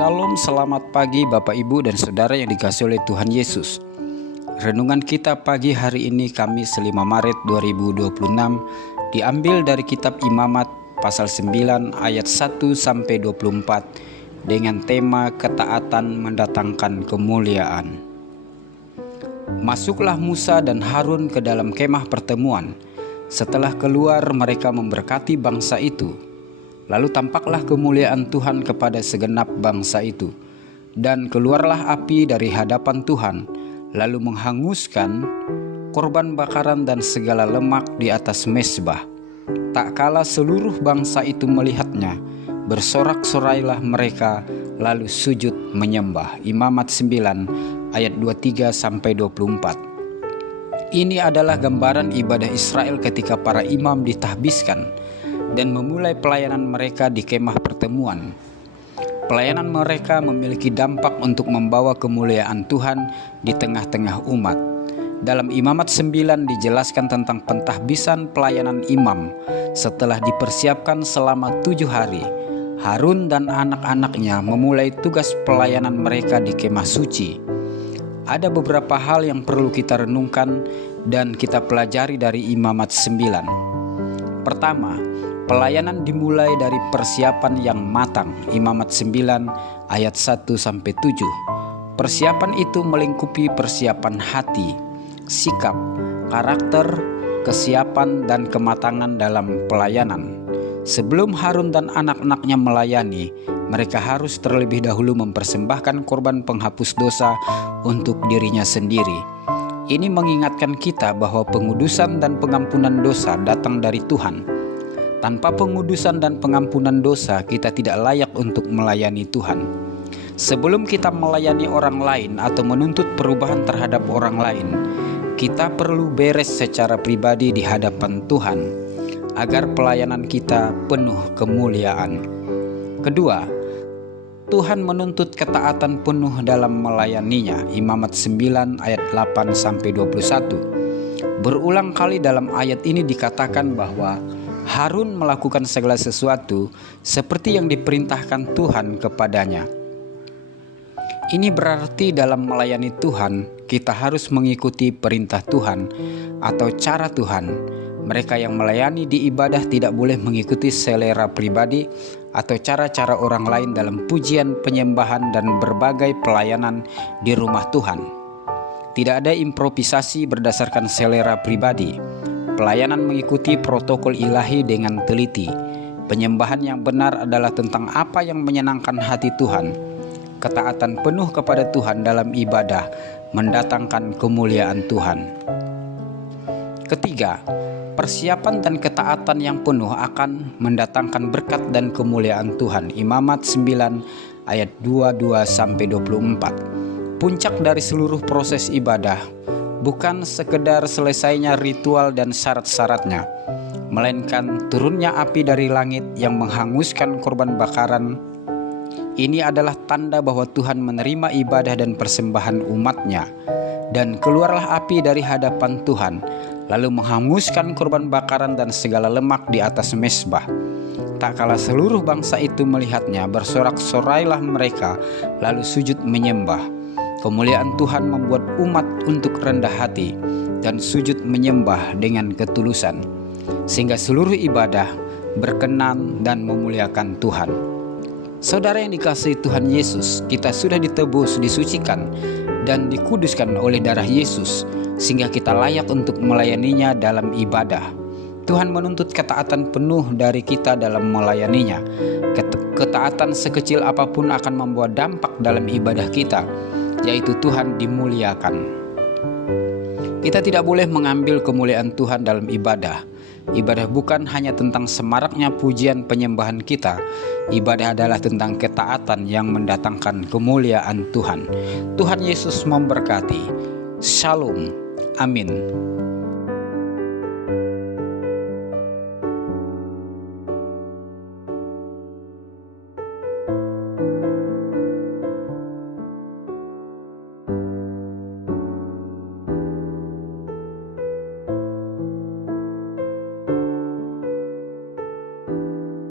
Shalom, selamat pagi Bapak Ibu dan Saudara yang dikasihi oleh Tuhan Yesus. Renungan kita pagi hari ini Kamis 5 Maret 2026 diambil dari kitab Imamat pasal 9 ayat 1-24 dengan tema ketaatan mendatangkan kemuliaan. Masuklah Musa dan Harun ke dalam kemah pertemuan. Setelah keluar mereka memberkati bangsa itu. Lalu tampaklah kemuliaan Tuhan kepada segenap bangsa itu. Dan keluarlah api dari hadapan Tuhan, lalu menghanguskan korban bakaran dan segala lemak di atas mezbah. Tak kala seluruh bangsa itu melihatnya, bersorak-sorailah mereka, lalu sujud menyembah. Imamat 9 ayat 23-24. Ini adalah gambaran ibadah Israel ketika para imam ditahbiskan dan memulai pelayanan mereka di kemah pertemuan. Pelayanan mereka memiliki dampak untuk membawa kemuliaan Tuhan di tengah-tengah umat. Dalam Imamat 9 dijelaskan tentang pentahbisan pelayanan imam. Setelah dipersiapkan selama 7 hari, Harun dan anak-anaknya memulai tugas pelayanan mereka di kemah suci. Ada beberapa hal yang perlu kita renungkan dan kita pelajari dari Imamat 9. Pertama, pelayanan dimulai dari persiapan yang matang. Imamat 9 ayat 1-7. Persiapan itu melingkupi persiapan hati, sikap, karakter, kesiapan, dan kematangan dalam pelayanan. Sebelum Harun dan anak-anaknya melayani, mereka harus terlebih dahulu mempersembahkan korban penghapus dosa untuk dirinya sendiri. Ini mengingatkan kita bahwa pengudusan dan pengampunan dosa datang dari Tuhan. Tanpa pengudusan dan pengampunan dosa, kita tidak layak untuk melayani Tuhan. Sebelum kita melayani orang lain atau menuntut perubahan terhadap orang lain, kita perlu beres secara pribadi di hadapan Tuhan, agar pelayanan kita penuh kemuliaan. Kedua, Tuhan menuntut ketaatan penuh dalam melayaninya. Imamat 9 ayat 8-21. Berulang kali dalam ayat ini dikatakan bahwa Harun melakukan segala sesuatu seperti yang diperintahkan Tuhan kepadanya. Ini berarti dalam melayani Tuhan, kita harus mengikuti perintah Tuhan atau cara Tuhan. Mereka yang melayani di ibadah tidak boleh mengikuti selera pribadi atau cara-cara orang lain dalam pujian, penyembahan, dan berbagai pelayanan di rumah Tuhan. Tidak ada improvisasi berdasarkan selera pribadi. Pelayanan mengikuti protokol ilahi dengan teliti. Penyembahan yang benar adalah tentang apa yang menyenangkan hati Tuhan. Ketaatan penuh kepada Tuhan dalam ibadah mendatangkan kemuliaan Tuhan. Ketiga, persiapan dan ketaatan yang penuh akan mendatangkan berkat dan kemuliaan Tuhan. Imamat 9 ayat 22-24. Puncak dari seluruh proses ibadah bukan sekedar selesainya ritual dan syarat-syaratnya, melainkan turunnya api dari langit yang menghanguskan korban bakaran. Ini adalah tanda bahwa Tuhan menerima ibadah dan persembahan umatnya. Dan keluarlah api dari hadapan Tuhan, lalu menghanguskan korban bakaran dan segala lemak di atas mezbah. Tak kala seluruh bangsa itu melihatnya, bersorak-sorailah mereka, lalu sujud menyembah. Kemuliaan Tuhan membuat umat untuk rendah hati dan sujud menyembah dengan ketulusan, sehingga seluruh ibadah berkenan dan memuliakan Tuhan. Saudara yang dikasihi Tuhan Yesus, kita sudah ditebus, disucikan, dan dikuduskan oleh darah Yesus, sehingga kita layak untuk melayaninya dalam ibadah. Tuhan menuntut ketaatan penuh dari kita dalam melayaninya. Ketaatan sekecil apapun akan membawa dampak dalam ibadah kita, yaitu Tuhan dimuliakan. Kita tidak boleh mengambil kemuliaan Tuhan dalam ibadah. Ibadah bukan hanya tentang semaraknya pujian penyembahan kita. Ibadah adalah tentang ketaatan yang mendatangkan kemuliaan Tuhan. Tuhan Yesus memberkati. Shalom. Amin.